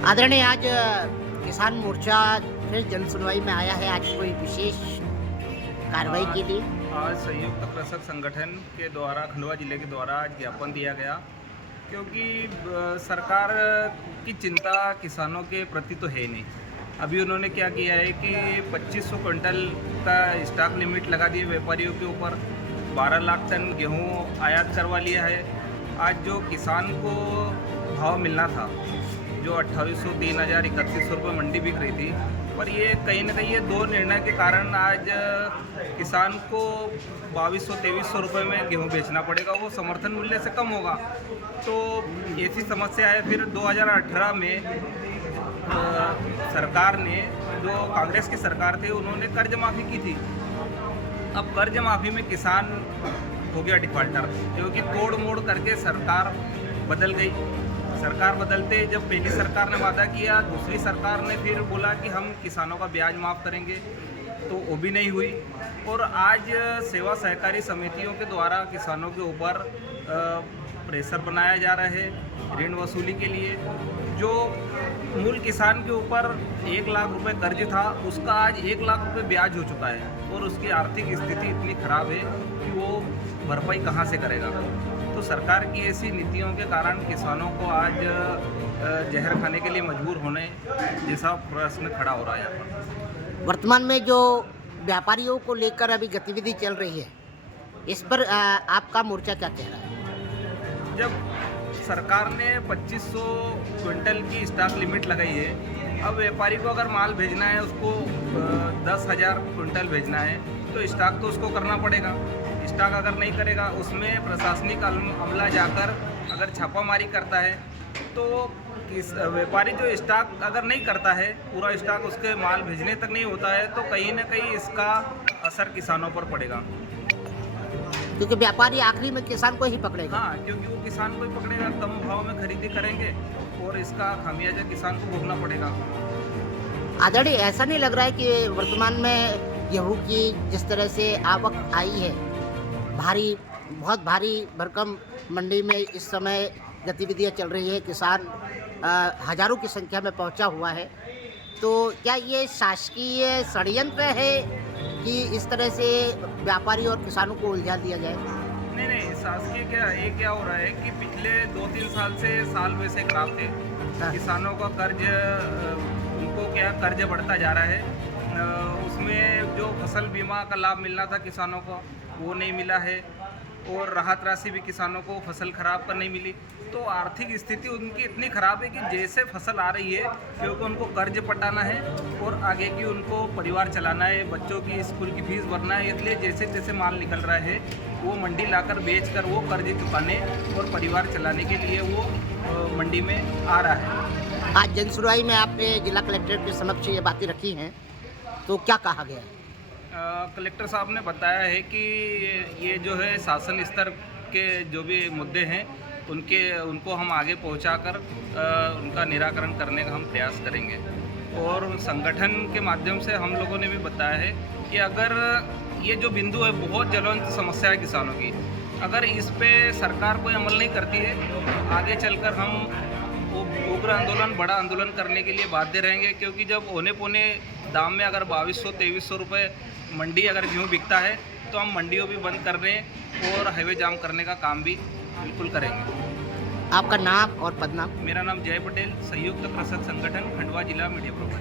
आदरणीय, आज किसान मोर्चा फिर जन सुनवाई में आया है। आज कोई विशेष कार्रवाई के लिए आज संयुक्त कृषक संगठन के द्वारा खंडवा जिले के द्वारा आज ज्ञापन दिया गया, क्योंकि सरकार की चिंता किसानों के प्रति तो है नहीं। अभी उन्होंने क्या किया है कि 2500 क्विंटल का स्टॉक लिमिट लगा दिए व्यापारियों के ऊपर। 12 लाख टन गेहूं आयात करवा लिया है। आज जो किसान को भाव मिलना था, जो 2800, 3000, 3100 रुपये मंडी बिक रही थी, पर ये कहीं ना कहीं ये दो निर्णय के कारण आज किसान को 2200-2300 रुपये में गेहूं बेचना पड़ेगा। वो समर्थन मूल्य से कम होगा। तो ऐसी समस्या है। फिर 2018 में सरकार ने, जो कांग्रेस की सरकार थी, उन्होंने कर्ज माफ़ी की थी। अब कर्ज माफ़ी में किसान हो गया डिफाल्टर, क्योंकि तोड़ मोड़ करके सरकार बदल गई। सरकार बदलते जब पहली सरकार ने वादा किया, दूसरी सरकार ने फिर बोला कि हम किसानों का ब्याज माफ़ करेंगे, तो वो भी नहीं हुई। और आज सेवा सहकारी समितियों के द्वारा किसानों के ऊपर प्रेशर बनाया जा रहा है ऋण वसूली के लिए। जो मूल किसान के ऊपर 1 लाख रुपए कर्ज था, उसका आज 1 लाख रुपए ब्याज हो चुका है, और उसकी आर्थिक स्थिति इतनी ख़राब है कि वो भरपाई कहाँ से करेगा। तो सरकार की ऐसी नीतियों के कारण किसानों को आज जहर खाने के लिए मजबूर होने जैसा प्रश्न खड़ा हो रहा है यहाँ पर। वर्तमान में जो व्यापारियों को लेकर अभी गतिविधि चल रही है, इस पर आपका मोर्चा क्या कह रहा है? जब सरकार ने 2500 क्विंटल की स्टॉक लिमिट लगाई है, अब व्यापारी को अगर माल भेजना है, उसको 10,000 क्विंटल भेजना है, तो स्टॉक तो उसको करना पड़ेगा। स्टॉक अगर नहीं करेगा, उसमें प्रशासनिक अमला जाकर अगर छापामारी करता है, तो व्यापारी जो स्टॉक अगर नहीं करता है, पूरा स्टॉक उसके माल भेजने तक नहीं होता है, तो कहीं ना कहीं इसका असर किसानों पर पड़ेगा। क्योंकि व्यापारी आखिरी में किसान को ही पकड़ेगा। हाँ, क्योंकि वो किसान को ही पकड़ेगा, कम भाव में खरीदी करेंगे और इसका खामियाजा किसान को भोगना पड़ेगा। आदरणीय, ऐसा नहीं लग रहा है कि वर्तमान में गेहूं की जिस तरह से आवक आई है, बहुत भारी भरकम मंडी में इस समय गतिविधियां चल रही है, किसान हजारों की संख्या में पहुंचा हुआ है, तो क्या ये शासकीय षड्यंत्र है कि इस तरह से व्यापारी और किसानों को उलझा दिया जाए? नहीं, शासकीय क्या हो रहा है कि पिछले 2-3 साल से साल वैसे खराब थे। हाँ। किसानों का कर्ज, उनको क्या कर्ज बढ़ता जा रहा है। उसमें जो फसल बीमा का लाभ मिलना था किसानों को, वो नहीं मिला है, और राहत राशि भी किसानों को फसल खराब पर नहीं मिली। तो आर्थिक स्थिति उनकी इतनी ख़राब है कि जैसे फसल आ रही है, क्योंकि उनको कर्ज पटाना है और आगे की उनको परिवार चलाना है, बच्चों की स्कूल की फीस भरना है, इसलिए जैसे जैसे माल निकल रहा है, वो मंडी लाकर बेचकर वो कर्ज चुकाने और परिवार चलाने के लिए वो मंडी में आ रहा है। आज जन सुनवाई में आपने जिला कलेक्टर के समक्ष ये बातें रखी हैं, तो क्या कहा गया? कलेक्टर साहब ने बताया है कि ये जो है शासन स्तर के जो भी मुद्दे हैं, उनको हम आगे पहुंचाकर उनका निराकरण करने का हम प्रयास करेंगे। और संगठन के माध्यम से हम लोगों ने भी बताया है कि अगर ये जो बिंदु है, बहुत ज्वलंत समस्या है किसानों की, अगर इस पे सरकार कोई अमल नहीं करती है, तो आगे चलकर हम उग्र आंदोलन, बड़ा आंदोलन करने के लिए बाध्य रहेंगे। क्योंकि जब औने पौने दाम में अगर 2200-2300 रुपये मंडी अगर गेहूँ बिकता है, तो हम मंडियों भी बंद करने और हाईवे जाम करने का काम भी बिल्कुल करेंगे। आपका नाम और पदनाम? मेरा नाम जय पटेल, संयुक्त कृषक संगठन खंडवा जिला मीडिया प्रभारी।